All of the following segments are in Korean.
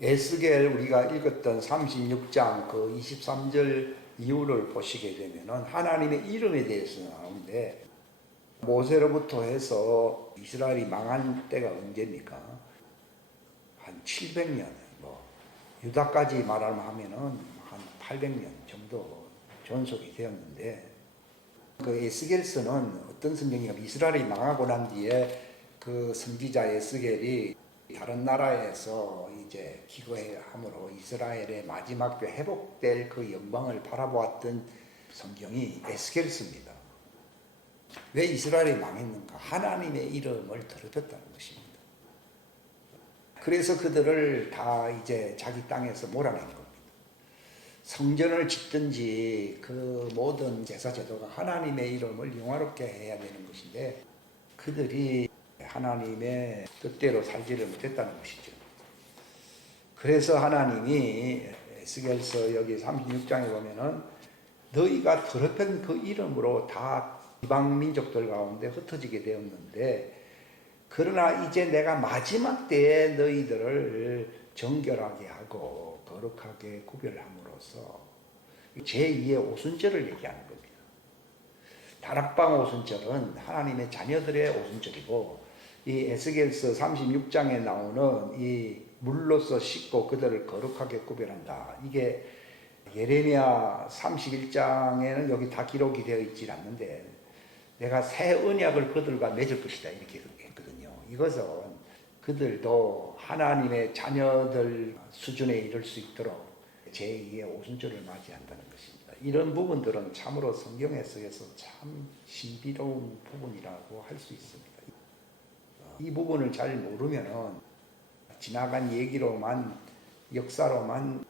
에스겔 우리가 읽었던 36장 그 23절 이후를 보시게 되면은 하나님의 이름에 대해서 나오는데, 모세로부터 해서 이스라엘이 망한 때가 언제입니까? 한 700년, 유다까지 말하면은 한 800년 정도 존속이 되었는데, 그 에스겔서는 어떤 성경이냐면, 이스라엘이 망하고 난 뒤에 그 선지자 에스겔이 다른 나라에서 이제 기거함으로 이스라엘의 마지막 때 회복될 그 영광을 바라보았던 성경이 에스겔서입니다. 왜 이스라엘이 망했는가? 하나님의 이름을 더럽혔다는 것입니다. 그래서 그들을 다 이제 자기 땅에서 몰아낸 겁니다. 성전을 짓든지 그 모든 제사 제도가 하나님의 이름을 영화롭게 해야 되는 것인데, 그들이 하나님의 뜻대로 살지를 못했다는 것이죠. 그래서 하나님이 에스겔서 여기 36장에 보면은 너희가 더럽힌 그 이름으로 다 이방 민족들 가운데 흩어지게 되었는데, 그러나 이제 내가 마지막 때에 너희들을 정결하게 하고 거룩하게 구별함으로써 제2의 오순절을 얘기하는 겁니다. 다락방 오순절은 하나님의 자녀들의 오순절이고, 이 에스겔서 36장에 나오는 이 물로서 씻고 그들을 거룩하게 구별한다, 이게 예레미야 31장에는 여기 다 기록이 되어 있지 않는데, 내가 새 언약을 그들과 맺을 것이다 이렇게 했거든요. 이것은 그들도 하나님의 자녀들 수준에 이를 수 있도록 제2의 오순절을 맞이한다는 것입니다. 이런 부분들은 참으로 성경 해석에서 참 신비로운 부분이라고 할 수 있습니다. 이 부분을 잘 모르면은 지나간 얘기로만, 역사로만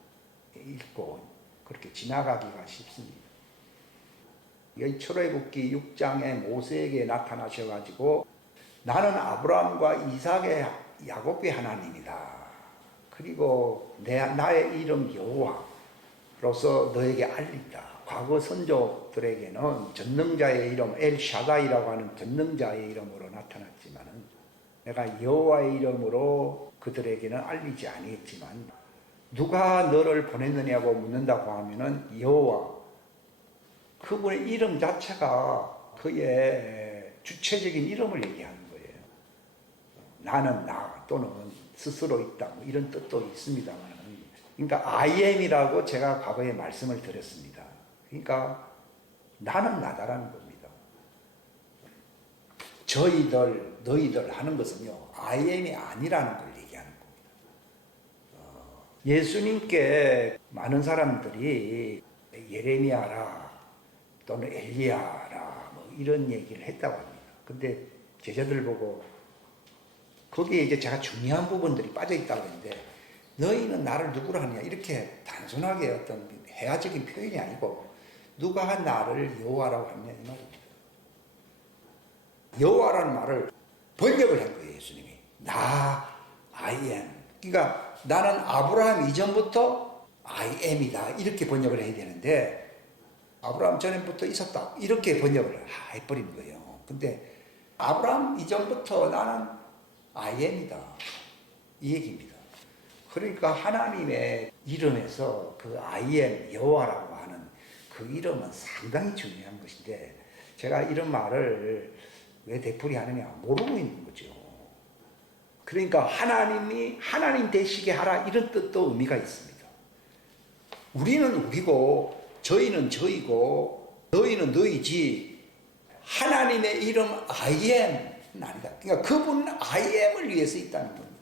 읽고 그렇게 지나가기가 쉽습니다. 여기 출애굽기 6장에 모세에게 나타나셔가지고 나는 아브라함과 이삭의 야곱의 하나님이다. 그리고 나의 이름 여호와로서 너에게 알린다. 과거 선조들에게는 전능자의 이름 엘샤다이라고 하는 전능자의 이름으로 나타났지만은, 내가 여호와의 이름으로 그들에게는 알리지 아니했지만, 누가 너를 보냈느냐고 묻는다고 하면은 여호와, 그분의 이름 자체가 그의 주체적인 이름을 얘기하는 거예요. 나는 나, 또는 스스로 있다, 뭐 이런 뜻도 있습니다만, 그러니까 I am이라고 제가 과거에 말씀을 드렸습니다. 그러니까 나는 나다라는 겁니다. 저희들, 너희들 하는 것은요, I am이 아니라는 걸 얘기하는 겁니다. 예수님께 많은 사람들이 예레미야라 또는 엘리야라 뭐 이런 얘기를 했다고 합니다. 근데 제자들 보고 거기에 이제 제가 중요한 부분들이 빠져 있다고 했는데, 너희는 나를 누구로 하느냐, 이렇게 단순하게 어떤 해화적인 표현이 아니고 누가 나를 여호와라고 하느냐 이 말입니다. 여호와라는 말을 번역을 한 거예요, 예수님이. 나 I am. 그러니까 나는 아브라함 이전부터 I am이다 이렇게 번역을 해야 되는데, 아브라함 전에부터 있었다 이렇게 번역을 해버린 거예요. 근데 아브라함 이전부터 나는 I am이다 이 얘기입니다. 그러니까 하나님의 이름에서 그 I am 여호와라고 하는 그 이름은 상당히 중요한 것인데, 제가 이런 말을 왜 되풀이 하느냐, 모르고 있는 거죠. 그러니까 하나님이 하나님 되시게 하라 이런 뜻도 의미가 있습니다. 우리는 우리고 저희는 저희고 너희는 너희지, 하나님의 이름 I am은 아니다. 그러니까 그분은 I am을 위해서 있다는 겁니다.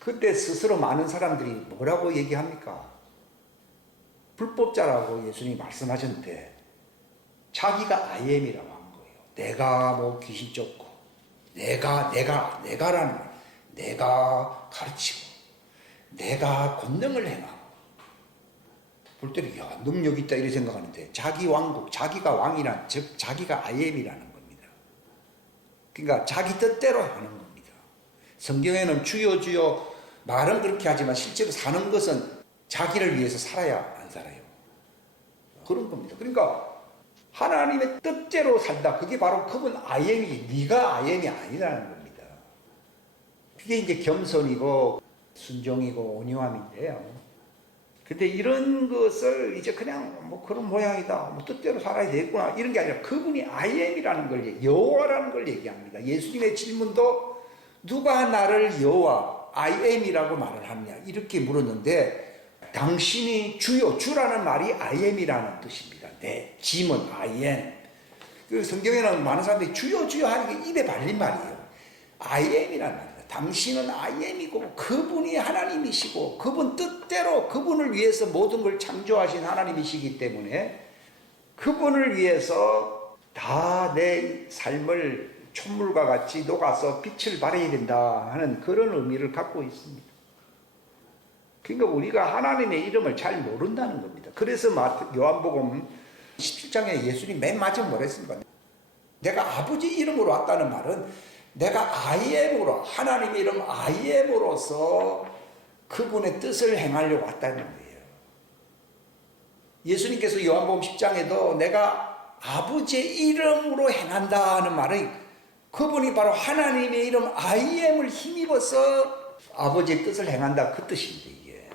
그때 스스로 많은 사람들이 뭐라고 얘기합니까? 불법자라고 예수님이 말씀하셨는데 자기가 I am이라고 한 거예요. 내가 뭐 귀신 쫓고, 내가라는 말, 내가 가르치고, 내가 권능을 행하고, 볼 때는 야 능력 있다 이렇게 생각하는데, 자기 왕국, 자기가 왕이란, 즉 자기가 I am이라는 겁니다. 그러니까 자기 뜻대로 하는 겁니다. 성경에는 주여 주여 말은 그렇게 하지만 실제로 사는 것은 자기를 위해서 살아야 안 살아요. 그런 겁니다. 그러니까 하나님의 뜻대로 산다. 그게 바로 그분 I am이, 네가 I am이 아니라는 겁니다. 그게 이제 겸손이고 순종이고 온유함인데요. 근데 이런 것을 이제 그냥 뭐 그런 모양이다, 뭐 뜻대로 살아야 되겠구나 이런 게 아니라 그분이 I am이라는 걸, 여호와라는 걸 얘기합니다. 예수님의 질문도 누가 나를 여호와 I am이라고 말을 하느냐 이렇게 물었는데, 당신이 주요, 주라는 말이 I am이라는 뜻입니다. 내 짐은 I am. 그 성경에는 많은 사람들이 주요 주요 하는 게 입에 발린 말이에요. I am이라는 말입니다. 당신은 I am이고 그분이 하나님이시고 그분 뜻대로 그분을 위해서 모든 걸 창조하신 하나님이시기 때문에 그분을 위해서 다 내 삶을 촛물과 같이 녹아서 빛을 발해야 된다 하는 그런 의미를 갖고 있습니다. 그러니까 우리가 하나님의 이름을 잘 모른다는 겁니다. 그래서 요한복음 17장에 예수님 맨 마지막에 뭐라 했습니까? 내가 아버지 이름으로 왔다는 말은 내가 I am으로, 하나님의 이름 I am으로서 그분의 뜻을 행하려고 왔다는 거예요. 예수님께서 요한복음 10장에도 내가 아버지의 이름으로 행한다는 말은 그분이 바로 하나님의 이름 I am을 힘입어서 아버지의 뜻을 행한다, 그 뜻인데, 이게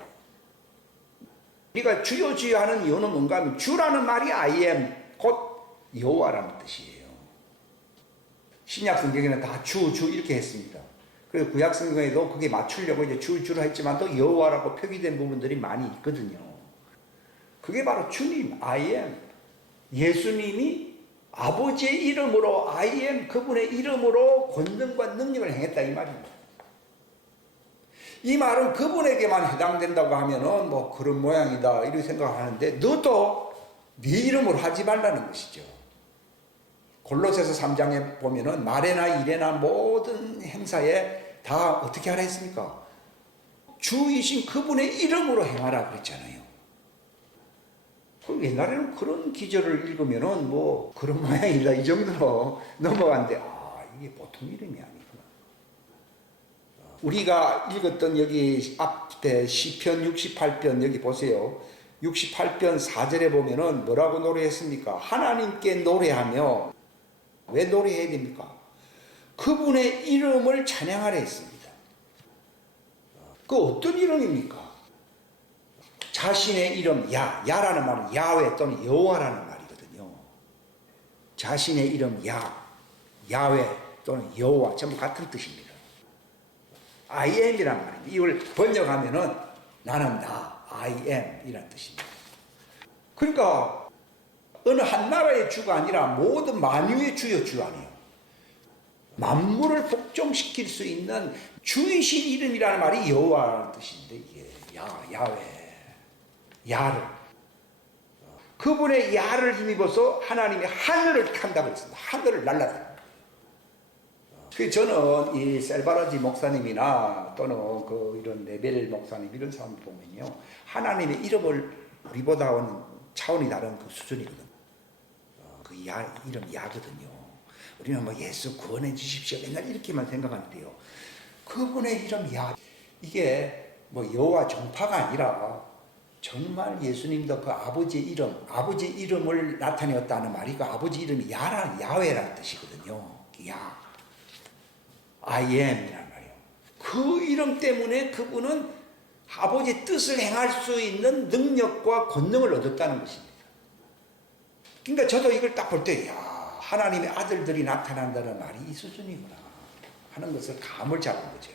우리가 주여 주여 하는 이유는 뭔가 하면 주라는 말이 I am, 곧 여호와라는 뜻이에요. 신약 성경에는 다 주 이렇게 했습니다. 그래서 구약 성경에도 그게 맞추려고 이제 주로 했지만 또 여호와라고 표기된 부분들이 많이 있거든요. 그게 바로 주님 I am, 예수님이 아버지의 이름으로 I am, 그분의 이름으로 권능과 능력을 행했다 이 말입니다. 이 말은 그분에게만 해당된다고 하면은 뭐 그런 모양이다 이렇게 생각하는데, 너도 네 이름으로 하지 말라는 것이죠. 골로새서 3장에 보면은 말에나 일에나 모든 행사에 다 어떻게 하라 했습니까? 주이신 그분의 이름으로 행하라 그랬잖아요. 옛날에는 그런 기절을 읽으면은 뭐 그런 모양이다 이 정도로 넘어갔는데, 이게 보통 이름이 아니구나. 우리가 읽었던 여기 앞에 시편 68편 여기 보세요. 68편 4절에 보면은 뭐라고 노래했습니까? 하나님께 노래하며, 왜 노래해야 됩니까? 그분의 이름을 찬양하라 했습니다. 그 어떤 이름입니까? 자신의 이름 야라는 말은 야훼 또는 여호와라는 말이거든요. 자신의 이름 야훼 또는 여호와 전부 같은 뜻입니다. I am이란 말입니다. 이걸 번역하면은 나는 나 I am 이란 뜻입니다. 그러니까 어느 한 나라의 주가 아니라 모든 만유의 주요 주 아니에요. 만물을 복종시킬 수 있는 주이신 이름이라는 말이 여호와라는 뜻인데, 이게 야훼, 야를, 그분의 야를 힘입어서 하나님이 하늘을 탄다고 했습니다. 하늘을 날아다닙니다. 저는 이 셀바라지 목사님이나 또는 이런 레벨 목사님 이런 사람들 보면요, 하나님의 이름을 우리보다는 차원이 다른 그 수준이거든요. 그 이름 야거든요. 우리는 뭐 예수 구원해 주십시오 맨날 이렇게만 생각하는데요, 그분의 이름 야, 이게 뭐 여호와 종파가 아니라 정말 예수님도 그 아버지의 이름을 나타내었다는 말이 그 아버지 이름이 야훼라는 뜻이거든요. 야, I am이란 말이에요. 그 이름 때문에 그분은 아버지의 뜻을 행할 수 있는 능력과 권능을 얻었다는 것입니다. 그러니까 저도 이걸 딱 볼 때, 하나님의 아들들이 나타난다는 말이 이 수준이구나 하는 것을 감을 잡은 거죠.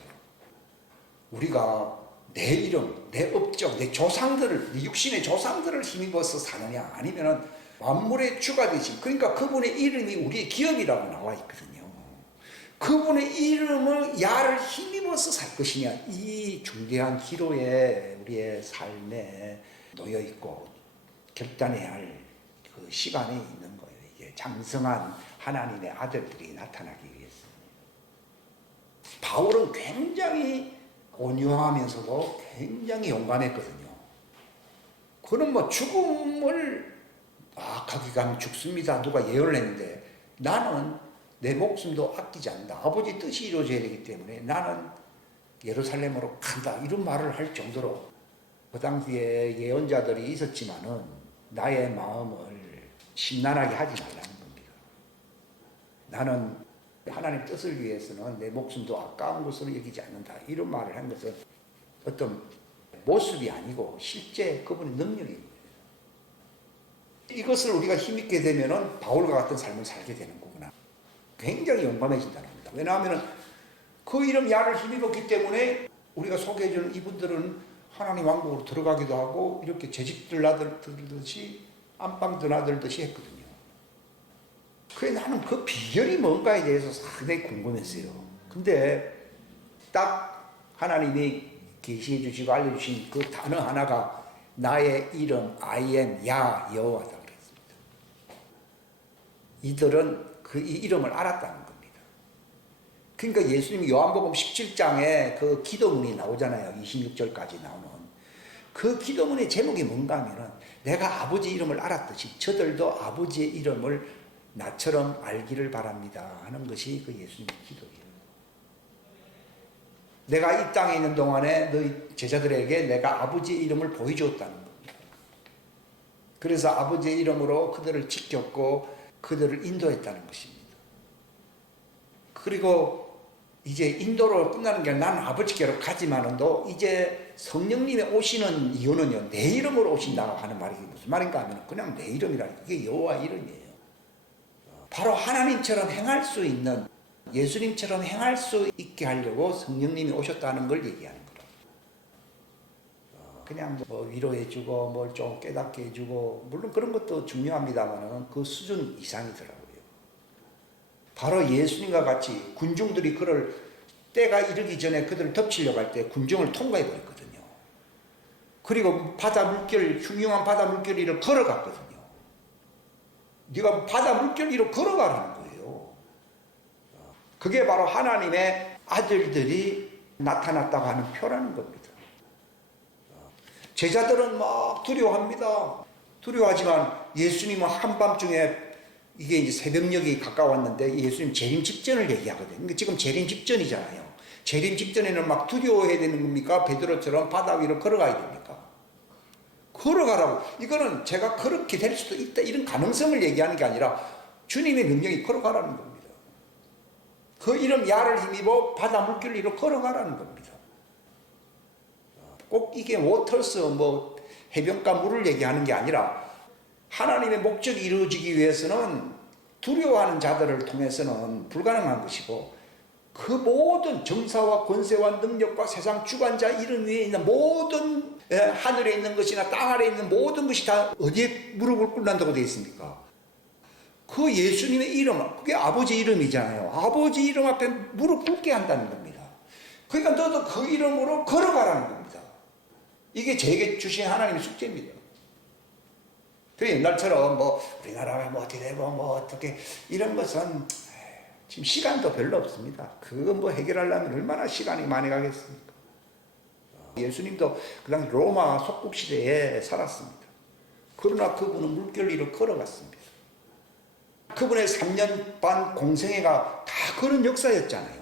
우리가 내 이름, 내 업적, 내 조상들을, 내 육신의 조상들을 힘입어서 사느냐, 아니면은 만물의 주가 되신, 그러니까 그분의 이름이 우리의 기업이라고 나와 있거든요. 그분의 이름을 야를 힘입어서 살 것이냐, 이 중대한 기로에 우리의 삶에 놓여 있고 결단해야 할 그 시간에 있는 거예요. 이게 장성한 하나님의 아들들이 나타나기 위해서입니다. 바울은 굉장히 온유하면서도 굉장히 용감했거든요. 그는 뭐 죽음을 가기 가면 죽습니다 누가 예언을 했는데, 나는 내 목숨도 아끼지 않는다. 아버지 뜻이 이루어져야 되기 때문에 나는 예루살렘으로 간다. 이런 말을 할 정도로 그 당시에 예언자들이 있었지만은 나의 마음을 심란하게 하지 말라는 겁니다. 나는 하나님 뜻을 위해서는 내 목숨도 아까운 것으로 여기지 않는다. 이런 말을 한 것은 어떤 모습이 아니고 실제 그분의 능력입니다. 이것을 우리가 힘있게 되면은 바울과 같은 삶을 살게 되는 거구나. 굉장히 용감해진다는 겁니다. 왜냐하면 그 이름 야를 힘입었기 때문에 우리가 소개해주는 이분들은 하나님 왕국으로 들어가기도 하고 이렇게 재직 드나들듯이 안방 드나들듯이 했거든요. 그래 나는 그 비결이 뭔가에 대해서 상당히 궁금했어요. 근데 딱 하나님이 계시해 주시고 알려주신 그 단어 하나가 나의 이름 I am 야 여호와다 그랬습니다. 이들은 이 이름을 알았다는 겁니다. 그러니까 예수님이 요한복음 17장에 그 기도문이 나오잖아요. 26절까지 나오는 그 기도문의 제목이 뭔가 하면은 내가 아버지 이름을 알았듯이 저들도 아버지의 이름을 나처럼 알기를 바랍니다 하는 것이 그 예수님의 기도예요. 내가 이 땅에 있는 동안에 너희 제자들에게 내가 아버지의 이름을 보여주었다는 겁니다. 그래서 아버지의 이름으로 그들을 지켰고 그들을 인도했다는 것입니다. 그리고 이제 인도로 끝나는 게 난 아버지께로 가지만은도 이제 성령님이 오시는 이유는요, 내 이름으로 오신다고 하는 말이 무슨 말인가 하면 그냥 내 이름이라니까. 이게 여호와 이름이에요. 바로 하나님처럼 행할 수 있는, 예수님처럼 행할 수 있게 하려고 성령님이 오셨다는 걸 얘기하는 거예요. 그냥 뭐 위로해주고 뭘 좀 깨닫게 해주고 물론 그런 것도 중요합니다만 그 수준 이상이더라고요. 바로 예수님과 같이 군중들이 그를 때가 이르기 전에 그들을 덮치려고 할 때 군중을 통과해 버렸거든요. 그리고 바다 물결, 흉흉한 바다 물결 위를 걸어갔거든요. 네가 바다 물결 위로 걸어가라는 거예요. 그게 바로 하나님의 아들들이 나타났다고 하는 표라는 겁니다. 제자들은 막 두려워합니다. 두려워하지만 예수님은 한밤중에 이게 이제 새벽녘이 가까웠는데 예수님 재림 직전을 얘기하거든요. 그러니까 지금 재림 직전이잖아요. 재림 직전에는 막 두려워해야 되는 겁니까? 베드로처럼 바다 위로 걸어가야 됩니까? 걸어가라고. 이거는 제가 그렇게 될 수도 있다 이런 가능성을 얘기하는 게 아니라 주님의 명령이 걸어가라는 겁니다. 그 이름 야를 힘입어 바다 물길 위로 걸어가라는 겁니다. 꼭 이게 워터스 뭐 해변가 물을 얘기하는 게 아니라 하나님의 목적이 이루어지기 위해서는 두려워하는 자들을 통해서는 불가능한 것이고 그 모든 정사와 권세와 능력과 세상 주관자 이름 위에 있는 모든 하늘에 있는 것이나 땅 아래에 있는 모든 것이 다 어디에 무릎을 꿇는다고 되어 있습니까? 그 예수님의 이름, 그게 아버지 이름이잖아요. 아버지 이름 앞에 무릎 꿇게 한다는 겁니다. 그러니까 너도 그 이름으로 걸어가라는 겁니다. 이게 제게 주신 하나님의 숙제입니다. 그 옛날처럼 뭐 우리나라가 뭐 어떻게 되고 뭐 어떻게 이런 것은 지금 시간도 별로 없습니다. 그거 뭐 해결하려면 얼마나 시간이 많이 가겠습니까? 예수님도 그 당시 로마 속국 시대에 살았습니다. 그러나 그분은 물결 위로 걸어갔습니다. 그분의 3년 반 공생애가 다 그런 역사였잖아요.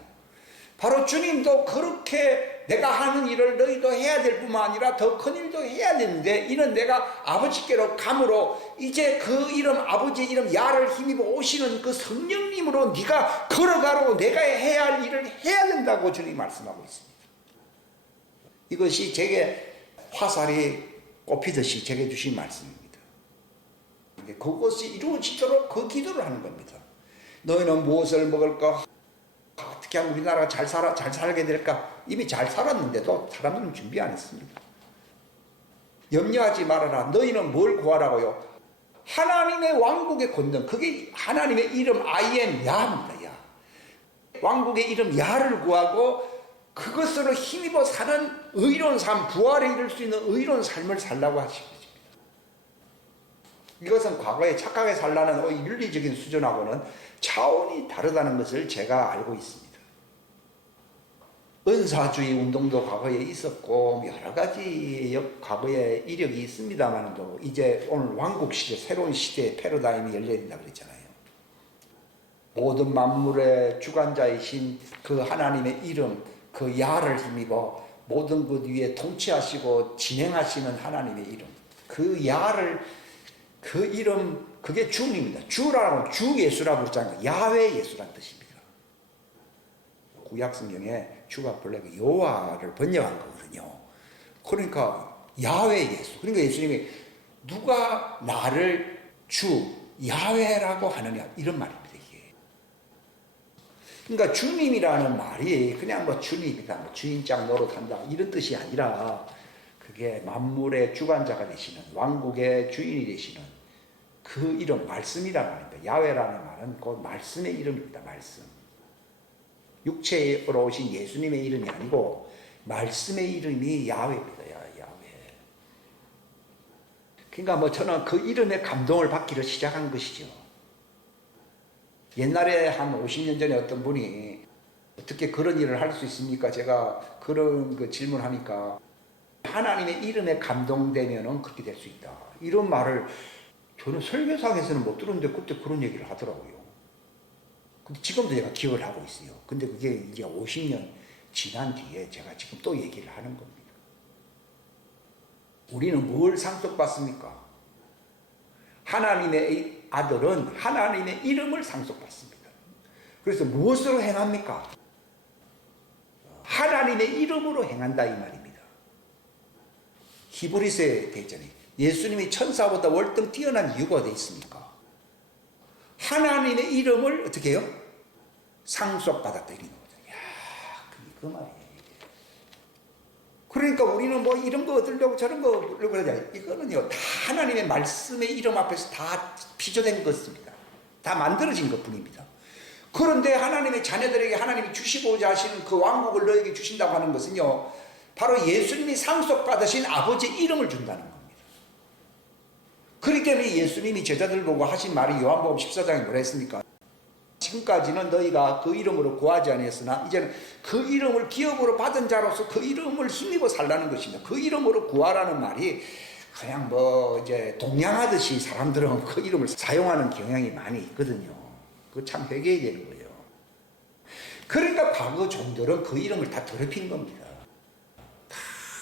바로 주님도 그렇게 내가 하는 일을 너희도 해야 될 뿐만 아니라 더 큰 일도 해야 되는데 이는 내가 아버지께로 감으로 이제 그 이름 아버지의 이름 야를 힘입어 오시는 그 성령님으로 네가 걸어가라고 내가 해야 할 일을 해야 된다고 주님이 말씀하고 있습니다. 이것이 제게 화살이 꼽히듯이 제게 주신 말씀입니다. 그것이 이루어지도록 그 기도를 하는 겁니다. 너희는 무엇을 먹을까? 어떻게 하면 우리나라가 잘 살게 될까? 이미 잘 살았는데도 사람들은 준비 안 했습니다. 염려하지 말아라. 너희는 뭘 구하라고요? 하나님의 왕국의 권능. 그게 하나님의 이름 I am 야입니다. 야. 왕국의 이름 야를 구하고 그것으로 힘입어 사는 의로운 삶, 부활에 이를 수 있는 의로운 삶을 살라고 하신 것입니다. 이것은 과거에 착하게 살라는 윤리적인 수준하고는 차원이 다르다는 것을 제가 알고 있습니다. 은사주의 운동도 과거에 있었고 여러 가지 과거에 이력이 있습니다만도 이제 오늘 왕국시대 새로운 시대의 패러다임이 열려야 된다 그랬잖아요. 모든 만물의 주관자이신 그 하나님의 이름 그 야를 힘입어 모든 것 위에 통치하시고 진행하시는 하나님의 이름 그 야를 그 이름 그게 주님입니다. 주라고 주 예수라고 그러잖아요. 야훼 예수란 뜻입니다. 구약 성경에 주가 본래 여호와를 번역한 거거든요. 그러니까 야훼 예수. 그러니까 예수님이 누가 나를 주 야훼라고 하느냐 이런 말입니다. 이게. 그러니까 주님이라는 말이 그냥 뭐 주님이다, 뭐 주인장 노릇한다 이런 뜻이 아니라 그게 만물의 주관자가 되시는 왕국의 주인이 되시는 그 이름 말씀이라는 말입니다. 야훼라는 말은 그 말씀의 이름입니다. 말씀. 육체로 오신 예수님의 이름이 아니고 말씀의 이름이 야훼입니다. 야훼. 그러니까 뭐 저는 그 이름에 감동을 받기를 시작한 것이죠. 옛날에 한 50년 전에 어떤 분이 어떻게 그런 일을 할 수 있습니까? 제가 그런 그 질문하니까 하나님의 이름에 감동되면은 그렇게 될 수 있다. 이런 말을 저는 설교상에서는 못 들었는데 그때 그런 얘기를 하더라고요. 근데 지금도 제가 기억을 하고 있어요. 근데 그게 이제 50년 지난 뒤에 제가 지금 또 얘기를 하는 겁니다. 우리는 뭘 상속받습니까? 하나님의 아들은 하나님의 이름을 상속받습니다. 그래서 무엇으로 행합니까? 하나님의 이름으로 행한다 이 말입니다. 히브리서에 되어 있잖아요. 예수님이 천사보다 월등 뛰어난 이유가 되어 있습니까? 하나님의 이름을 어떻게 해요? 상속받았다 이런 거죠. 야, 그 말이에요. 그러니까 우리는 뭐 이런 거 얻으려고 저런 거 얻으려고 그러잖아요. 이거는요 다 하나님의 말씀의 이름 앞에서 다 피조된 것입니다. 다 만들어진 것 뿐입니다. 그런데 하나님의 자녀들에게 하나님이 주시고자 하시는 그 왕국을 너에게 주신다고 하는 것은요 바로 예수님이 상속받으신 아버지의 이름을 준다는 겁니다. 그렇기 때문에 예수님이 제자들 보고 하신 말이 요한복음 14장에 뭐라 했습니까? 지금까지는 너희가 그 이름으로 구하지 아니했으나 이제는 그 이름을 기업으로 받은 자로서 그 이름을 힘입어 살라는 것입니다. 그 이름으로 구하라는 말이 그냥 뭐 이제 동냥하듯이 사람들은 그 이름을 사용하는 경향이 많이 있거든요. 그거 참 회개해야 되는 거예요. 그러니까 과거 종들은 그 이름을 다 더럽힌 겁니다. 다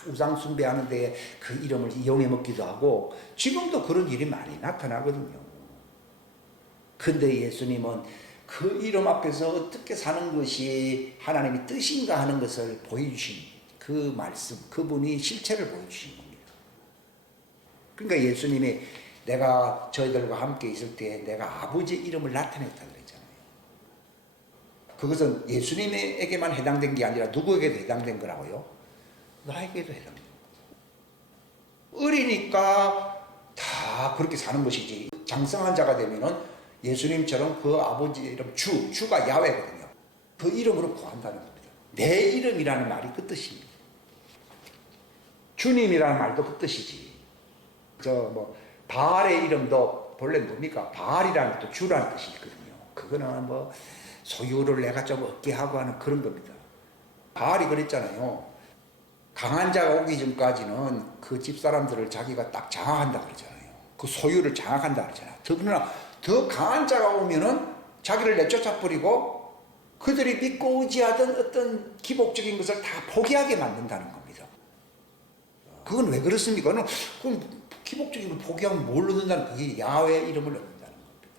우상 숭배하는 데에 그 이름을 이용해 먹기도 하고 지금도 그런 일이 많이 나타나거든요. 근데 예수님은 그 이름 앞에서 어떻게 사는 것이 하나님의 뜻인가 하는 것을 보여주신 그 말씀, 그분이 실체를 보여주신 겁니다. 그러니까 예수님이 내가 저희들과 함께 있을 때 내가 아버지의 이름을 나타냈다 그랬잖아요. 그것은 예수님에게만 해당된 게 아니라 누구에게도 해당된 거라고요? 나에게도 해당된 거예요. 어리니까 다 그렇게 사는 것이지 장성한 자가 되면은 예수님처럼 그 아버지 이름 주가 야훼거든요. 그 이름으로 구한다는 겁니다. 내 이름이라는 말이 그 뜻입니다. 주님이라는 말도 그 뜻이지. 바알의 이름도 본래 뭡니까? 바알이라는 것도 주라는 뜻이 있거든요. 그거는 뭐 소유를 내가 좀 얻게 하고 하는 그런 겁니다. 바알이 그랬잖아요. 강한 자가 오기 전까지는 그 집사람들을 자기가 딱 장악한다 그러잖아요. 그 소유를 장악한다 그러잖아요. 더구나 더 강한 자가 오면은 자기를 내쫓아 버리고 그들이 믿고 의지하던 어떤 기복적인 것을 다 포기하게 만든다는 겁니다. 그건 왜 그렇습니까? 그럼 기복적인 걸 포기하면 뭘 얻는다는 그게 야훼 이름을 얻는다는 겁니다.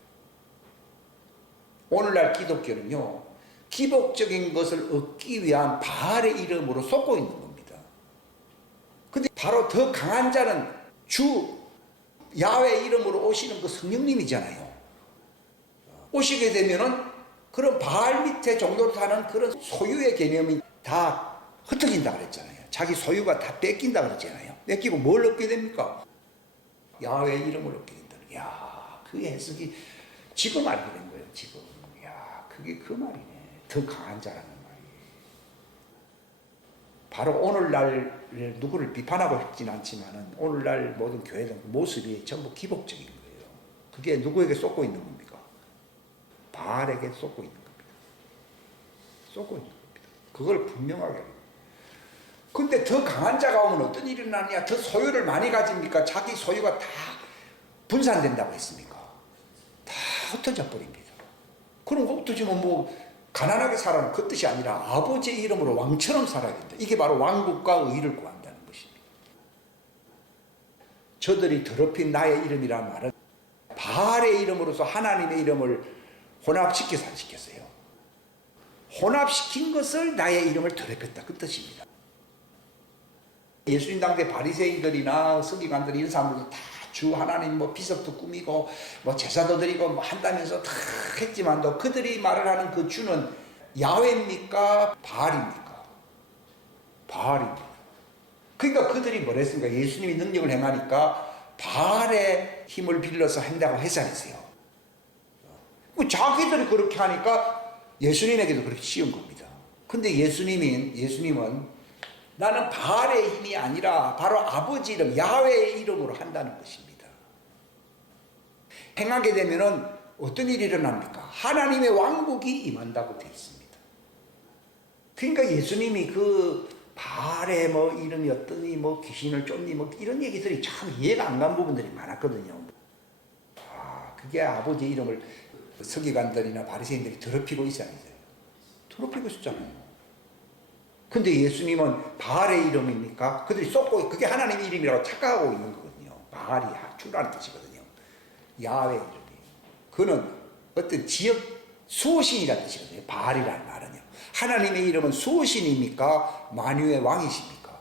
오늘날 기독교는요 기복적인 것을 얻기 위한 바알의 이름으로 쏟고 있는 겁니다. 근데 바로 더 강한 자는 주 야훼 이름으로 오시는 그 성령님이잖아요. 오시게 되면은 그런 바알 밑에 정도로 사는 그런 소유의 개념이 다 흩어진다 그랬잖아요. 자기 소유가 다 뺏긴다 그랬잖아요. 뺏기고 뭘 얻게 됩니까? 야훼 이름을 얻게 된다는. 야, 그 해석이 지금 알게 된 거예요. 지금. 야, 그게 그 말이네. 더 강한 자라는 말이. 바로 오늘날 누구를 비판하고 싶진 않지만은 오늘날 모든 교회들 모습이 전부 기복적인 거예요. 그게 누구에게 쏟고 있는 겁니까? 바알에게 쏟고 있는 겁니다. 쏟고 있는 겁니다. 그걸 분명하게. 근데 더 강한 자가 오면 어떤 일이 일어나느냐? 더 소유를 많이 가집니까? 자기 소유가 다 분산된다고 했습니까? 다 흩어져 버립니다. 그럼 흩어지면 뭐 가난하게 살아는 그 뜻이 아니라 아버지의 이름으로 왕처럼 살아야 된다. 이게 바로 왕국과 의를 구한다는 것입니다. 저들이 더럽힌 나의 이름이라는 말은 바알의 이름으로서 하나님의 이름을 혼합시켜서 안 시켰어요. 혼합시킨 것을 나의 이름을 더럽혔다. 그 뜻입니다. 예수님 당대 바리새인들이나 서기관들이 이런 사람들도 다 주 하나님 뭐 비석도 꾸미고 뭐 제사도 드리고 뭐 한다면서 다 했지만도 그들이 말을 하는 그 주는 야훼입니까? 바알입니까? 바알입니다. 그러니까 그들이 뭐랬습니까? 예수님이 능력을 행하니까 바알의 힘을 빌려서 한다고 해석했어요. 자기들이 그렇게 하니까 예수님에게도 그렇게 씌운 겁니다. 근데 예수님은 나는 바알의 힘이 아니라 바로 아버지 이름 야훼의 이름으로 한다는 것입니다. 행하게 되면은 어떤 일이 일어납니까? 하나님의 왕국이 임한다고 되어 있습니다. 그러니까 예수님이 그 바알의 뭐 이름이 어떠니 뭐 귀신을 쫓니 뭐 이런 얘기들이 참 이해가 안 간 부분들이 많았거든요. 그게 아버지 이름을 서기관들이나 바리새인들이 더럽히고 있어야 돼요. 더럽히고 있었잖아요. 근데 예수님은 바알의 이름입니까? 그들이 쏟고 그게 하나님의 이름이라고 착각하고 있는 거거든요. 바알이 주라는 뜻이거든요. 야훼 이름이. 그는 어떤 지역 수호신이라는 뜻이거든요. 바알이라는 말은요. 하나님의 이름은 수호신입니까? 만유의 왕이십니까?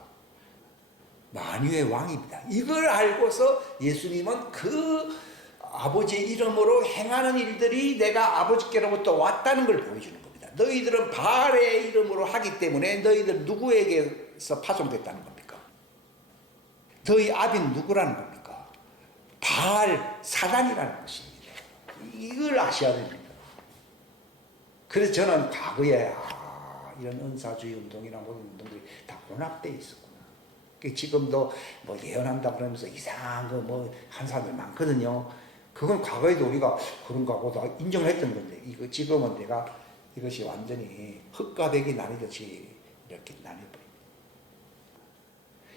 만유의 왕입니다. 이걸 알고서 예수님은 그 아버지의 이름으로 행하는 일들이 내가 아버지께로부터 왔다는 걸 보여주는 겁니다. 너희들은 바알의 이름으로 하기 때문에 너희들 누구에게서 파송됐다는 겁니까? 너희 아비는 누구라는 겁니까? 바알 사단이라는 것입니다. 이걸 아셔야 됩니다. 그래서 저는 과거에 이런 은사주의 운동이나 모든 운동들이 다 혼합되어 있었구나. 지금도 뭐 예언한다 그러면서 이상한 거 뭐 한 사람들 많거든요. 그건 과거에도 우리가 그런가 보다 인정을 했던 건데 이거 지금은 내가 이것이 완전히 흑과 백이 나뉘듯이 이렇게 나뉘어버립니다.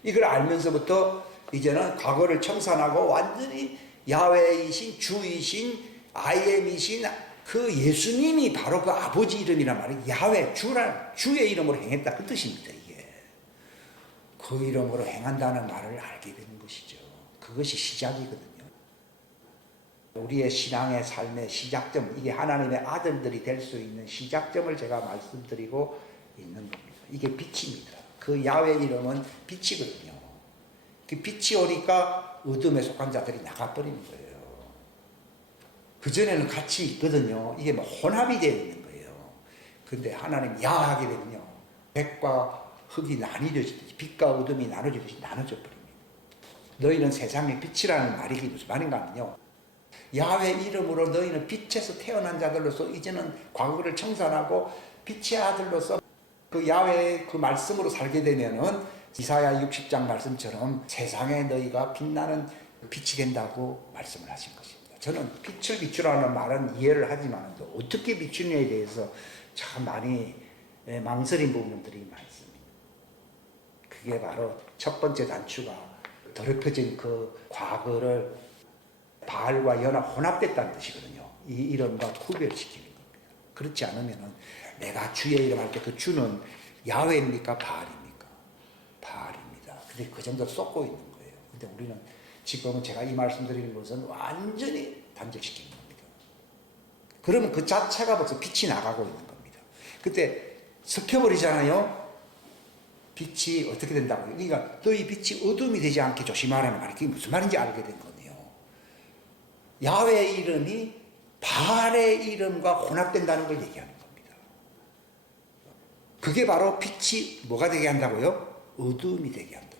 이걸 알면서부터 이제는 과거를 청산하고 완전히 야훼이신 주이신 IM이신 그 예수님이 바로 그 아버지 이름이란 말이 야훼 주의 이름으로 행했다 그 뜻입니다. 이게 그 이름으로 행한다는 말을 알게 되는 것이죠. 그것이 시작이거든요. 우리의 신앙의 삶의 시작점, 이게 하나님의 아들들이 될 수 있는 시작점을 제가 말씀드리고 있는 겁니다. 이게 빛입니다. 그 야훼 이름은 빛이거든요. 그 빛이 오니까 어둠에 속한 자들이 나가버리는 거예요. 그전에는 같이 있거든요. 이게 뭐 혼합이 되어 있는 거예요. 근데 하나님 야하게 되면요. 백과 흑이 나뉘어지듯이 빛과 어둠이 나눠지듯이 나눠져 버립니다. 너희는 세상의 빛이라는 말이 무슨 말인가 하면요. 야훼 이름으로 너희는 빛에서 태어난 자들로서 이제는 과거를 청산하고 빛의 아들로서 그 야훼의 그 말씀으로 살게 되면은 이사야 60장 말씀처럼 세상에 너희가 빛나는 빛이 된다고 말씀을 하신 것입니다. 저는 빛을 비추라는 말은 이해를 하지만 어떻게 비추느냐에 대해서 참 많이 망설인 부분들이 많습니다. 그게 바로 첫 번째 단추가 더럽혀진 그 과거를 바알과 연합 혼합됐다는 뜻이거든요. 이 이름과 구별시키는 겁니다. 그렇지 않으면은 내가 주의 이름 할 때 그 주는 야훼입니까? 바알입니까? 바알입니다. 근데 그 정도 쏟고 있는 거예요. 근데 우리는 지금은 제가 이 말씀드리는 것은 완전히 단절시키는 겁니다. 그러면 그 자체가 벌써 빛이 나가고 있는 겁니다. 그때 섞여버리잖아요. 빛이 어떻게 된다고. 그러니까 너희 빛이 어둠이 되지 않게 조심하라는 말이 그게 무슨 말인지 알게 된 거거든요. 야훼의 이름이 바알의 이름과 혼합된다는 걸 얘기하는 겁니다. 그게 바로 빛이 뭐가 되게 한다고요? 어둠이 되게 한다.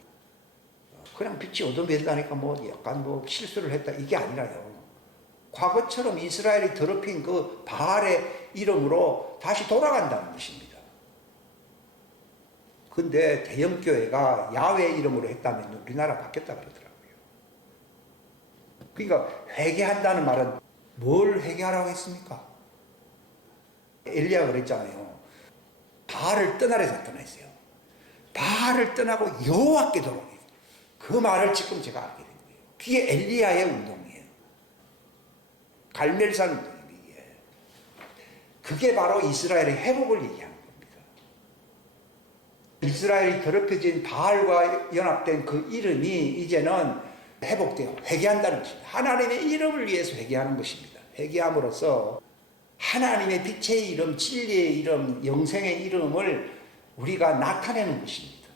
그냥 빛이 어둠이 된다니까 뭐 약간 뭐 실수를 했다 이게 아니라요. 과거처럼 이스라엘이 더럽힌 그 바알의 이름으로 다시 돌아간다는 것입니다. 근데 대형교회가 야훼 이름으로 했다면 우리나라 바뀌었다 그러더라고요. 그러니까 회개한다는 말은 뭘 회개하라고 했습니까? 엘리야가 그랬잖아요. 바알을 떠나래서 떠났어요. 바알을 떠나고 여호와께 돌아오게. 그 말을 지금 제가 알게 된 거예요. 그게 엘리야의 운동이에요. 갈멜산 운동입니다. 그게 바로 이스라엘의 회복을 얘기하는 겁니다. 이스라엘이 더럽혀진 바알과 연합된 그 이름이 이제는 회복되어 회개한다는 것입니다. 하나님의 이름을 위해서 회개하는 것입니다. 회개함으로써 하나님의 빛의 이름, 진리의 이름, 영생의 이름을 우리가 나타내는 것입니다.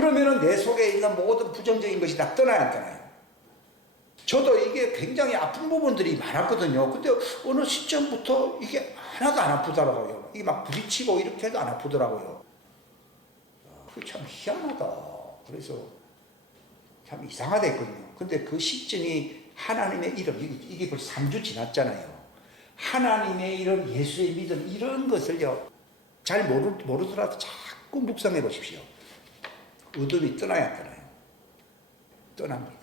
그러면은 내 속에 있는 모든 부정적인 것이 다 떠나야 하잖아요. 저도 이게 굉장히 아픈 부분들이 많았거든요. 근데 어느 시점부터 이게 하나도 안 아프더라고요. 이게 막 부딪히고 이렇게 해도 안 아프더라고요. 그게 참 희한하다. 그래서 참 이상하다 했거든요. 근데 그 시점이 하나님의 이름, 이게 벌써 3주 지났잖아요. 하나님의 이름, 예수의 믿음, 이런 것을요, 잘 모르더라도 자꾸 묵상해 보십시오. 어둠이 떠나야 떠나요. 떠납니다.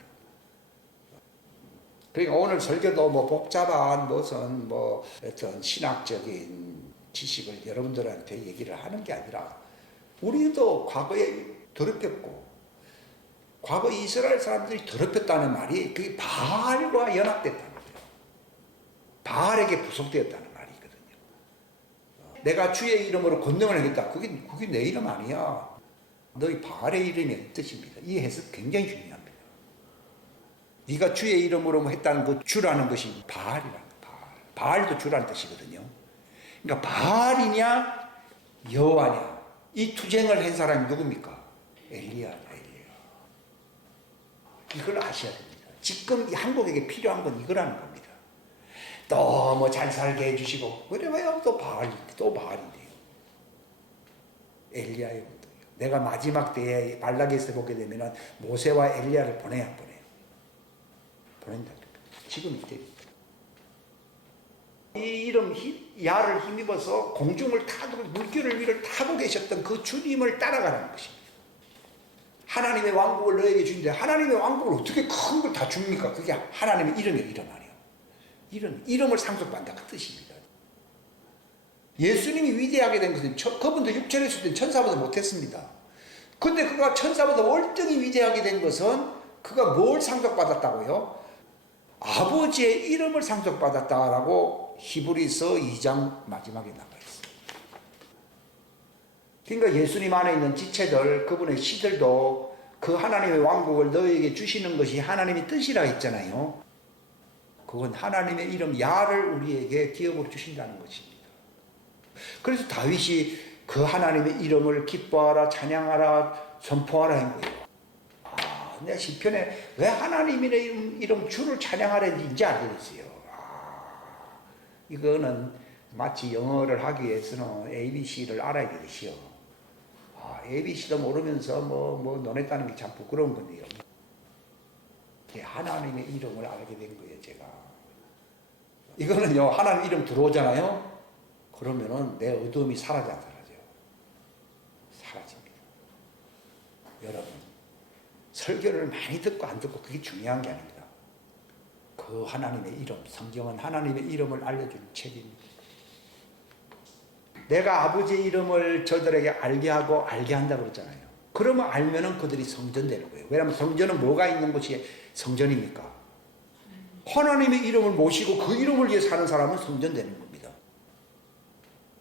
그러니까 오늘 설교도 뭐 복잡한 무슨 뭐 어떤 신학적인 지식을 여러분들한테 얘기를 하는 게 아니라 우리도 과거에 더럽혔고 과거 이스라엘 사람들이 더럽혔다는 말이 그게 바알과 연합됐다는 거예요. 바알에게 부속되었다는 말이거든요. 내가 주의 이름으로 권능을 하겠다. 그게 내 이름 아니야. 너희 바알의 이름의 뜻입니다. 이 해석 굉장히 중요합니다. 네가 주의 이름으로 했다는 그 주라는 것이 바알이라는 거예요. 바알도 주라는 뜻이거든요. 그러니까 바알이냐 여호와냐 이 투쟁을 한 사람이 누굽니까? 엘리야. 이걸 아셔야 됩니다. 지금 이 한국에게 필요한 건 이거라는 겁니다. 너무 잘 살게 해주시고 그래봐야 또 바알인데요. 엘리야의 운동이요. 내가 마지막 때에 발락에서 보게 되면 모세와 엘리야를 보내야 보내요. 보낸다. 지금 이때입니다. 이 이름 야를 힘입어서 공중을 타고 물결을 위를 타고 계셨던 그 주님을 따라가라는 것입니다. 하나님의 왕국을 너에게 주는데 하나님의 왕국을 어떻게 큰 걸 다 줍니까? 그게 하나님의 이름이에요. 이름 아니에요. 이름을 상속받는다 그 뜻입니다. 예수님이 위대하게 된 것은 그분도 육체를 있을 때 천사보다 못했습니다. 근데 그가 천사보다 월등히 위대하게 된 것은 그가 뭘 상속받았다고요? 아버지의 이름을 상속받았다라고 히브리서 2장 마지막에 나와 있어요. 그러니까 예수님 안에 있는 지체들, 그분의 시들도 그 하나님의 왕국을 너에게 주시는 것이 하나님의 뜻이라 했잖아요. 그건 하나님의 이름 야를 우리에게 기업으로 주신다는 것입니다. 그래서 다윗이 그 하나님의 이름을 기뻐하라, 찬양하라, 선포하라 한 거예요. 내 시편에 왜 하나님의 이름 주를 찬양하는지 이제 알게 됐어요. 이거는 마치 영어를 하기 위해서는 ABC를 알아야 되듯이요. ABC도 모르면서 뭐 논했다는 게 참 부끄러운 건데요. 하나님의 이름을 알게 된 거예요, 제가. 이거는요, 하나님 이름 들어오잖아요. 그러면은 내 어둠이 사라져요. 사라집니다. 여러분, 설교를 많이 듣고 안 듣고 그게 중요한 게 아닙니다. 그 하나님의 이름, 성경은 하나님의 이름을 알려주는 책입니다. 내가 아버지의 이름을 저들에게 알게 하고 알게 한다고 그랬잖아요. 그러면 알면은 그들이 성전되는 거예요. 왜냐하면 성전은 뭐가 있는 곳이 성전입니까? 하나님의 이름을 모시고 그 이름을 위해 사는 사람은 성전되는 겁니다.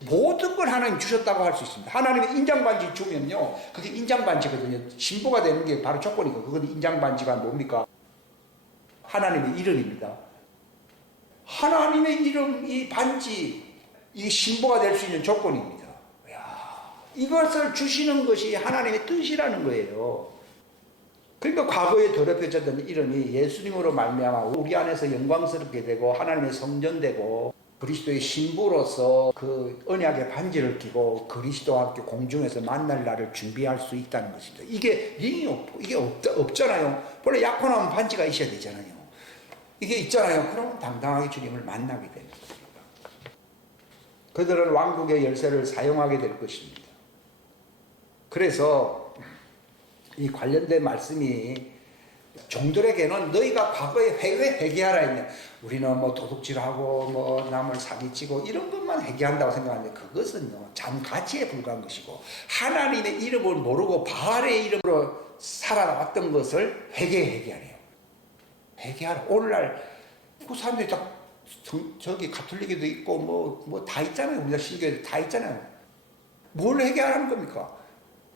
모든 걸 하나님 주셨다고 할 수 있습니다. 하나님의 인장반지 주면요, 그게 인장반지거든요. 신부가 되는 게 바로 조건이고, 그건 인장반지가 뭡니까? 하나님의 이름입니다. 하나님의 이름, 이 반지, 이 신부가 될 수 있는 조건입니다. 이것을 주시는 것이 하나님의 뜻이라는 거예요. 그러니까 과거에 더럽혀졌던 이름이 예수님으로 말미암아 우리 안에서 영광스럽게 되고 하나님의 성전되고 그리스도의 신부로서 그 언약의 반지를 끼고 그리스도와 함께 공중에서 만날 날을 준비할 수 있다는 것입니다. 이게 없잖아요. 원래 약혼하면 반지가 있어야 되잖아요. 이게 있잖아요. 그럼 당당하게 주님을 만나게 되는 겁니다. 그들은 왕국의 열쇠를 사용하게 될 것입니다. 그래서 이 관련된 말씀이 종들에게는 너희가 과거에 왜 회개하라 했냐. 우리는 뭐 도둑질하고 뭐 남을 사기치고 이런 것만 회개한다고 생각하는데 그것은요 잠가치에 불과한 것이고 하나님의 이름을 모르고 바알의 이름으로 살아왔던 것을 회개하래요. 회개하라. 오늘날 그 사람들이 다 저기 가톨릭에도 있고 뭐 다 있잖아요. 우리나라 신교에도 다 있잖아요. 뭘 회개하라는 겁니까?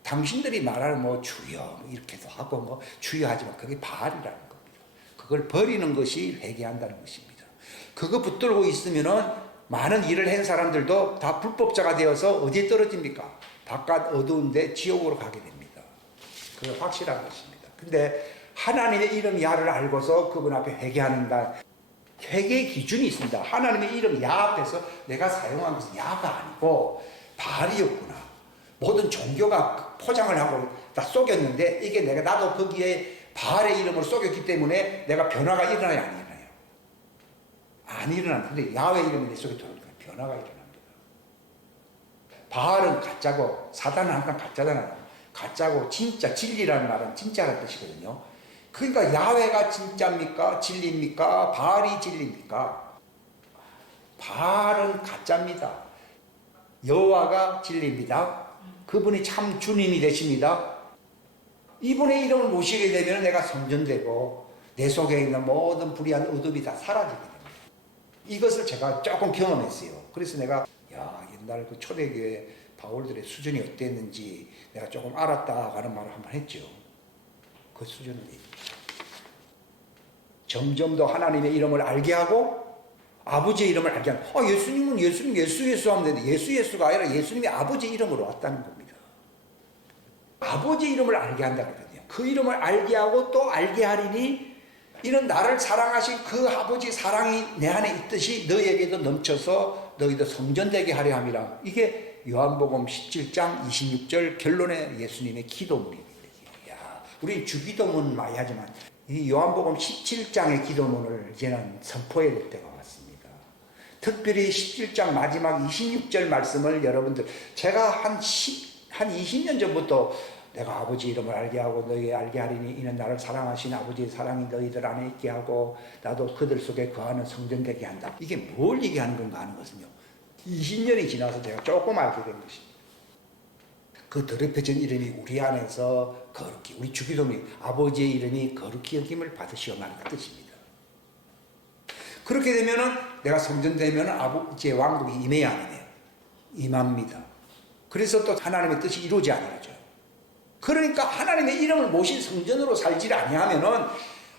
당신들이 말하는 뭐 주여 이렇게도 하고 뭐 주여 하지만 그게 바알이라는 겁니다. 그걸 버리는 것이 회개한다는 것입니다. 그거 붙들고 있으면은 많은 일을 한 사람들도 다 불법자가 되어서 어디에 떨어집니까? 바깥 어두운데 지옥으로 가게 됩니다. 그 확실한 것입니다. 근데 하나님의 이름 야를 알고서 그분 앞에 회개하는다. 회개의 기준이 있습니다. 하나님의 이름 야 앞에서 내가 사용한 것은 야가 아니고 바알이었구나. 모든 종교가 포장을 하고 다 속였는데 이게 나도 거기에 바알의 이름을 속였기 때문에 내가 변화가 일어나야 안 일어나요? 안 일어나는데 야훼 이름이 내 속에 들어오니까 변화가 일어납니다. 바알은 가짜고 사단은 항상 가짜잖아요. 가짜고 진짜 진리라는 말은 진짜라는 뜻이거든요. 그러니까 야훼가 진짜입니까? 진리입니까? 바알이 진리입니까? 바알은 가짜입니다. 여호와가 진리입니다. 그분이 참 주님이 되십니다. 이분의 이름을 모시게 되면 내가 성전되고 내 속에 있는 모든 불의한 의도이 다 사라지게 됩니다. 이것을 제가 조금 경험했어요. 그래서 내가 옛날 그 초대교회 바울들의 수준이 어땠는지 내가 조금 알았다 하는 말을 한번 했죠. 그 수준은 점점 더 하나님의 이름을 알게 하고 아버지의 이름을 알게 하고 예수님은 예수 하면 되는데 예수가 아니라 예수님이 아버지 이름으로 왔다는 겁니다. 아버지 이름을 알게 한다거든요. 그 이름을 알게 하고 또 알게 하리니 이는 나를 사랑하신 그 아버지 사랑이 내 안에 있듯이 너희에게도 넘쳐서 너희도 성전되게 하려 함이라. 이게 요한복음 17장 26절 결론의 예수님의 기도문입니다. 우리 주기도문 많이 하지만 이 요한복음 17장의 기도문을 이제는 선포해야 될 때가 왔습니다. 특별히 17장 마지막 26절 말씀을 여러분들 제가 한 20년 전부터 내가 아버지 이름을 알게 하고 너희 알게 하리니 이는 나를 사랑하신 아버지의 사랑이 너희들 안에 있게 하고 나도 그들 속에 거하는 성전되게 한다. 이게 뭘 얘기하는 건가 하는 것은요. 20년이 지나서 제가 조금 알게 된 것입니다. 그 더럽혀진 이름이 우리 안에서 거룩히 우리 주기도문이 아버지의 이름이 거룩히 여김을 받으시오라는 뜻입니다. 그렇게 되면은 내가 성전되면은 아버지의 왕국이 임해야 하네요. 임합니다. 그래서 또 하나님의 뜻이 이루어지 아니하죠. 그러니까 하나님의 이름을 모신 성전으로 살지 아니하면은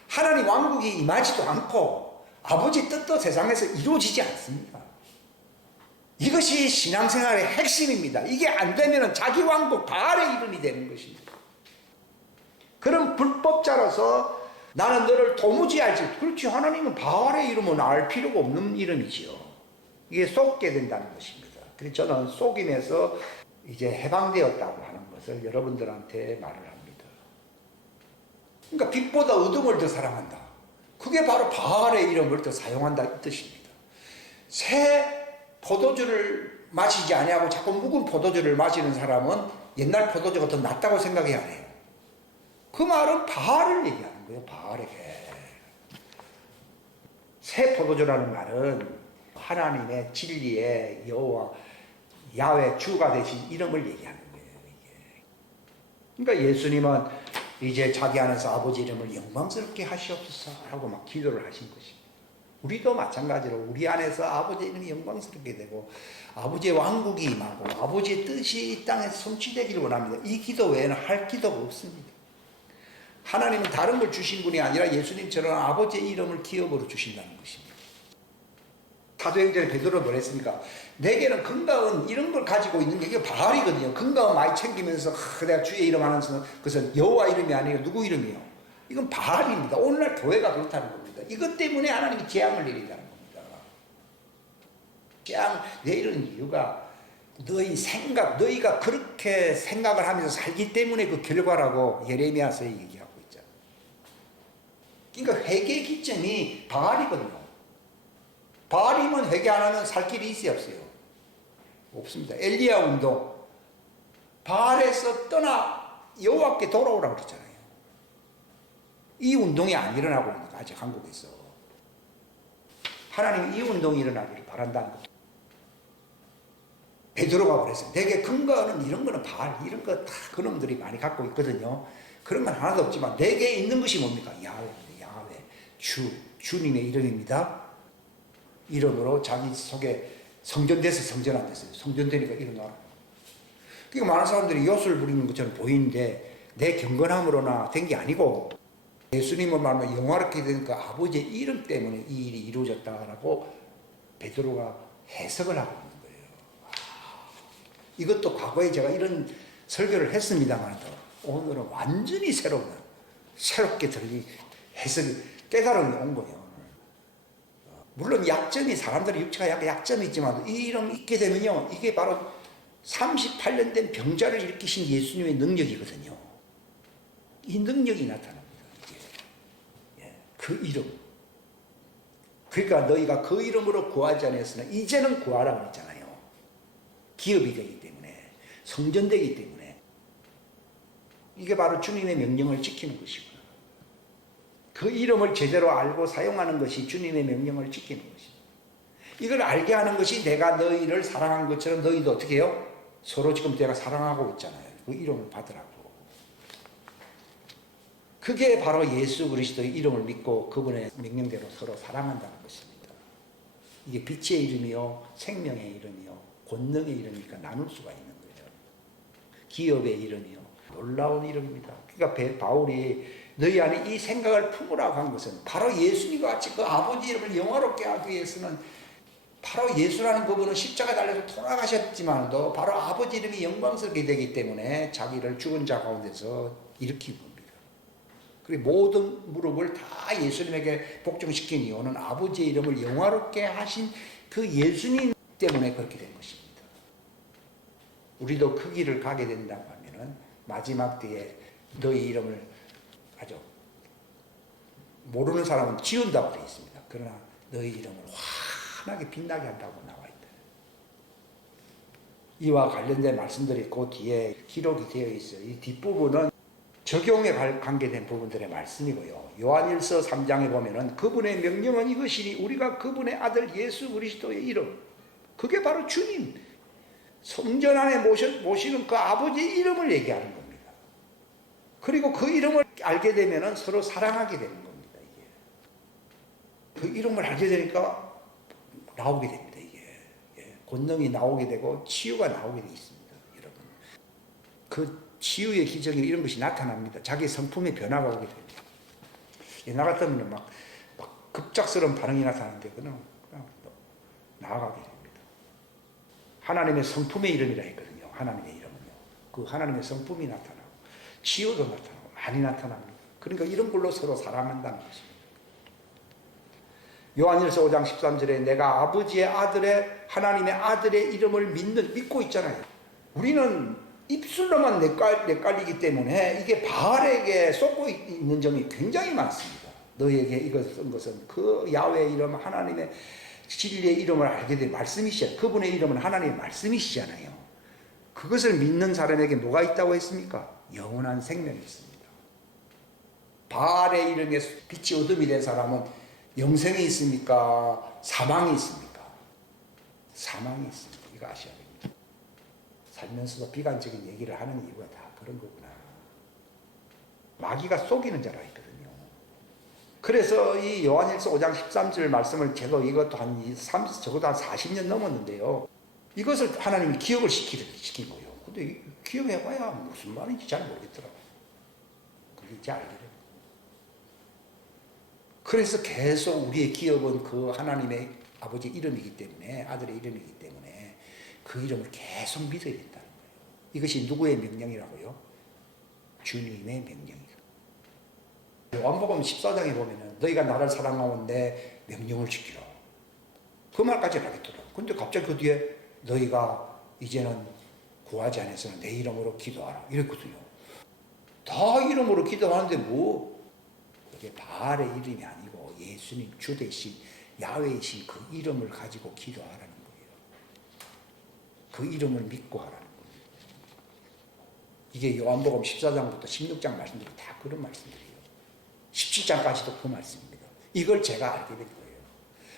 하나님 왕국이 임하지도 않고 아버지 뜻도 세상에서 이루어지지 않습니다. 이것이 신앙생활의 핵심입니다. 이게 안 되면은 자기 왕국 바알의 이름이 되는 것입니다. 그런 불법자로서 나는 너를 도무지 알지. 그렇지, 하나님은 바알의 이름은 알 필요가 없는 이름이지요. 이게 속게 된다는 것입니다. 그래서 저는 속임에서 이제 해방되었다고 하는 것을 여러분들한테 말을 합니다. 그러니까 빛보다 어둠을 더 사랑한다. 그게 바로 바알의 이름을 더 사용한다 이 뜻입니다. 새 포도주를 마시지 아니하고 자꾸 묵은 포도주를 마시는 사람은 옛날 포도주가 더 낫다고 생각해야 해요. 그 말은 바알을 얘기하는 거예요. 바알에게. 새 포도주라는 말은 하나님의 진리의 여호와 야훼 주가 되신 이름을 얘기하는 거예요. 이게. 그러니까 예수님은 이제 자기 안에서 아버지 이름을 영광스럽게 하시옵소서 하고 막 기도를 하신 것입니다. 우리도 마찬가지로 우리 안에서 아버지의 이름이 영광스럽게 되고 아버지의 왕국이 임하고 아버지의 뜻이 이 땅에서 성취되기를 원합니다. 이 기도 외에는 할 기도가 없습니다. 하나님은 다른 걸 주신 분이 아니라 예수님처럼 아버지의 이름을 기업으로 주신다는 것입니다. 사도행전에 베드로가 뭐랬습니까? 내게는 건강은 이런 걸 가지고 있는 게 이게 바알이거든요. 건강은 많이 챙기면서 내가 주의 이름 하는 것은 여호와 이름이 아니에요. 누구 이름이요? 이건 바알입니다. 오늘날 교회가 그렇다는 겁니다. 이것 때문에 하나님이 재앙을 내린다는 겁니다. 재앙 내리는 이유가 너희가 그렇게 생각을 하면서 살기 때문에 그 결과라고 예레미야서에 얘기하고 있잖아요. 그러니까 회개 기점이 바알이거든요. 바알이면 회개 안 하면 살 길이 있어요, 없어요? 없습니다. 엘리야 운동. 바알에서 떠나 여호와께 돌아오라고 그랬잖아요. 이 운동이 안 일어나고 있는 거예요, 아직 한국에서. 하나님이 이 운동이 일어나기를 바란다는 거죠. 베드로가 그랬어요. 내게 근거는 이런 거는 바알, 이런 거 다 그놈들이 많이 갖고 있거든요. 그런 건 하나도 없지만 내게 있는 것이 뭡니까? 야훼, 주님의 이름입니다. 이름으로 자기 속에 성전돼서 성전 안 됐어요. 성전되니까 일어나라. 그러니까 많은 사람들이 요술 부리는 것처럼 보이는데 내 경건함으로나 된 게 아니고 예수님을 말하면 영화롭게 되니까 아버지의 이름 때문에 이 일이 이루어졌다라고 베드로가 해석을 하고 있는 거예요. 이것도 과거에 제가 이런 설교를 했습니다만 오늘은 완전히 새롭게 해석이 깨달음이 온 거예요. 물론 약점이 사람들의 육체가 약점이 있지만 이 이름 있게 되면요, 이게 바로 38년 된 병자를 일으키신 예수님의 능력이거든요. 이 능력이 나타납니다. 그 이름. 그러니까 너희가 그 이름으로 구하지 않았으나 이제는 구하라고 했잖아요. 기업이 되기 때문에, 성전되기 때문에. 이게 바로 주님의 명령을 지키는 것이구나. 그 이름을 제대로 알고 사용하는 것이 주님의 명령을 지키는 것입니다. 이걸 알게 하는 것이 내가 너희를 사랑한 것처럼 너희도 어떻게 해요? 서로 지금 내가 사랑하고 있잖아요. 그 이름을 받으라고. 그게 바로 예수 그리스도의 이름을 믿고 그분의 명령대로 서로 사랑한다는 것입니다. 이게 빛의 이름이요, 생명의 이름이요, 권능의 이름이니까 나눌 수가 있는 거예요. 기업의 이름이요, 놀라운 이름입니다. 그러니까 바울이 너희 안에 이 생각을 품으라고 한 것은 바로 예수님과 같이 그 아버지 이름을 영화롭게 하기 위해서는 바로 예수라는 그분은 십자가 달려서 돌아가셨지만도 바로 아버지 이름이 영광스럽게 되기 때문에 자기를 죽은 자 가운데서 일으킨 겁니다. 그리고 모든 무릎을 다 예수님에게 복종시킨 이유는 아버지의 이름을 영화롭게 하신 그 예수님 때문에 그렇게 된 것입니다. 우리도 그 길을 가게 된다고 하면은 마지막 때에 너희 이름을 아주 모르는 사람은 지운다고 되어 있습니다. 그러나 너희 이름을 환하게 빛나게 한다고 나와 있다. 이와 관련된 말씀들이 그 뒤에 기록이 되어 있어요. 이 뒷부분은 적용에 관계된 부분들의 말씀이고요. 요한일서 3장에 보면은 그분의 명령은 이것이니 우리가 그분의 아들 예수 그리스도의 이름, 그게 바로 주님 성전 안에 모시는 그 아버지의 이름을 얘기하는 겁니다. 그리고 그 이름을 알게 되면은 서로 사랑하게 되는 겁니다. 이게 그 이름을 알게 되니까 나오게 됩니다. 이게 권능이 나오게 되고 치유가 나오게 되어 있습니다. 여러분, 그 치유의 기적이 이런 것이 나타납니다. 자기 성품의 변화가 오게 됩니다. 옛날 같으면 막 급작스러운 반응이 나타나는데 그냥 나아가게 됩니다. 하나님의 성품의 이름이라 했거든요. 하나님의 이름은요. 그 하나님의 성품이 나타나고 치유도 나타나고 많이 나타납니다. 그러니까 이런 걸로 서로 사랑한다는 것입니다. 요한일서 5장 13절에 내가 아버지의 아들의 하나님의 아들의 이름을 믿고 있잖아요. 우리는 입술로만 헷갈리기 때문에 이게 바알에게 쏟고 있는 점이 굉장히 많습니다. 너에게 이것을 쓴 것은 그 야훼의 이름 하나님의 진리의 이름을 알게 된 말씀이시잖아요. 그분의 이름은 하나님의 말씀이시잖아요. 그것을 믿는 사람에게 뭐가 있다고 했습니까? 영원한 생명이 있습니다. 바알의 이름에 빛이 어둠이 된 사람은 영생이 있습니까? 사망이 있습니까? 사망이 있습니다. 이거 아셔야 됩니다. 살면서도 비관적인 얘기를 하는 이유가 다 그런 거구나. 마귀가 속이는 자라 했거든요. 그래서 이 요한일서 5장 13절 말씀을 제가 이것도 적어도 한 40년 넘었는데요. 이것을 하나님이 기억을 시킨 거예요. 근데 기억해봐야 무슨 말인지 잘 모르겠더라고요. 그게 이제 알게 됩니다. 그래서 계속 우리의 기억은 그 하나님의 아버지 이름이기 때문에, 아들의 이름이기 때문에 그 이름을 계속 믿어야 된다는 거예요. 이것이 누구의 명령이라고요? 주님의 명령이다. 요한복음 14장에 보면은 너희가 나를 사랑하면 내 명령을 지키라. 그 말까지는 하겠더라고요. 근데 갑자기 그 뒤에 너희가 이제는 구하지 않아서는 내 이름으로 기도하라. 이랬거든요. 다 이름으로 기도하는데 뭐, 그게 바알의 이름이 아니고 예수님 주 대신 야훼이신 그 이름을 가지고 기도하라는 거예요. 그 이름을 믿고 하라는 거예요. 이게 요한복음 14장부터 16장 말씀들이 다 그런 말씀들이에요. 17장까지도 그 말씀입니다. 이걸 제가 알게 된 거예요.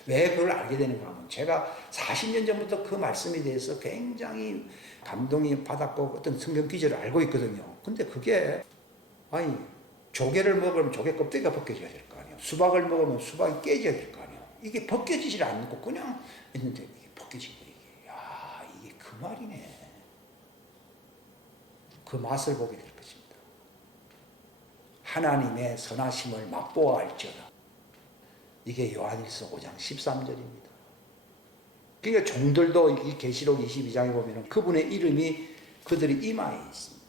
왜 그걸 알게 되는가 하면 제가 40년 전부터 그 말씀에 대해서 굉장히 감동이 받았고 어떤 성경 기절을 알고 있거든요. 근데 그게 아니 조개를 먹으면 조개 껍데기가 벗겨져야 될 거 아니에요. 수박을 먹으면 수박이 깨져야 될 거 아니에요. 이게 벗겨지질 않고 그냥 있는데 이게 벗겨진 거예요. 야, 이게 그 말이네. 그 맛을 보게 될 것입니다. 하나님의 선하심을 맛보아 알지어다. 이게 요한일서 5장 13절입니다. 그러니까 종들도 이 계시록 22장에 보면 그분의 이름이 그들의 이마에 있습니다.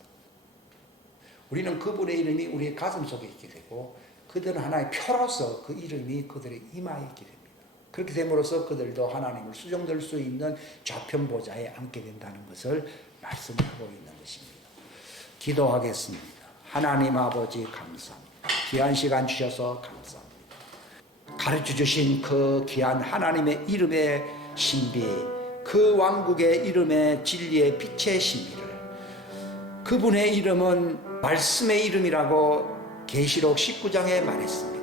우리는 그분의 이름이 우리의 가슴 속에 있게 되고 그들은 하나의 표로서 그 이름이 그들의 이마에 있게 됩니다. 그렇게 됨으로써 그들도 하나님을 수종될 수 있는 좌편 보좌에 앉게 된다는 것을 말씀하고 있는 것입니다. 기도하겠습니다. 하나님 아버지 감사합니다. 귀한 시간 주셔서 감사합니다. 가르쳐 주신 그 귀한 하나님의 이름의 신비, 그 왕국의 이름의 진리의 빛의 신비를, 그분의 이름은 말씀의 이름이라고 계시록 19장에 말했습니다.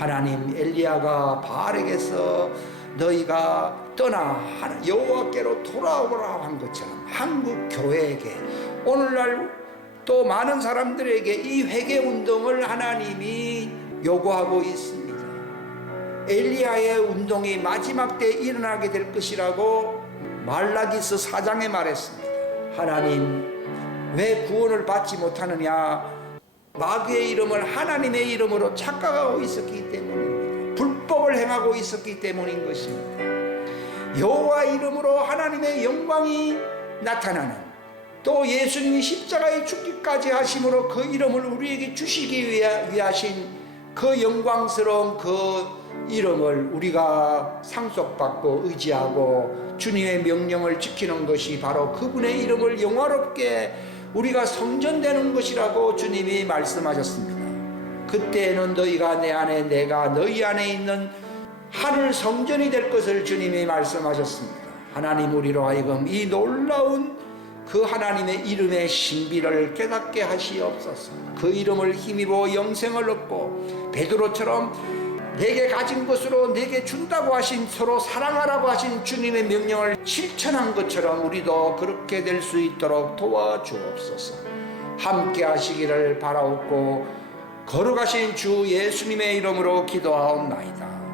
하나님, 엘리야가 바알에게서 너희가 떠나 여호와께로 돌아오라 한 것처럼 한국 교회에게 오늘날 또 많은 사람들에게 이 회개 운동을 하나님이 요구하고 있습니다. 엘리야의 운동이 마지막 때 일어나게 될 것이라고 말라기서 4장에 말했습니다. 하나님, 왜 구원을 받지 못하느냐? 마귀의 이름을 하나님의 이름으로 착각하고 있었기 때문입니다. 불법을 행하고 있었기 때문인 것입니다. 여호와 이름으로 하나님의 영광이 나타나는, 또 예수님이 십자가에 죽기까지 하심으로 그 이름을 우리에게 주시기 위하신 그 영광스러운 그 이름을 우리가 상속받고 의지하고 주님의 명령을 지키는 것이 바로 그분의 이름을 영화롭게 우리가 성전되는 것이라고 주님이 말씀하셨습니다. 그때는 너희가 내 안에, 내가 너희 안에 있는 하늘 성전이 될 것을 주님이 말씀하셨습니다. 하나님, 우리로 하여금 이 놀라운 그 하나님의 이름의 신비를 깨닫게 하시옵소서. 그 이름을 힘입어 영생을 얻고 베드로처럼 내게 가진 것으로 내게 준다고 하신, 서로 사랑하라고 하신 주님의 명령을 실천한 것처럼 우리도 그렇게 될 수 있도록 도와주옵소서. 함께 하시기를 바라옵고 거룩하신 주 예수님의 이름으로 기도하옵나이다.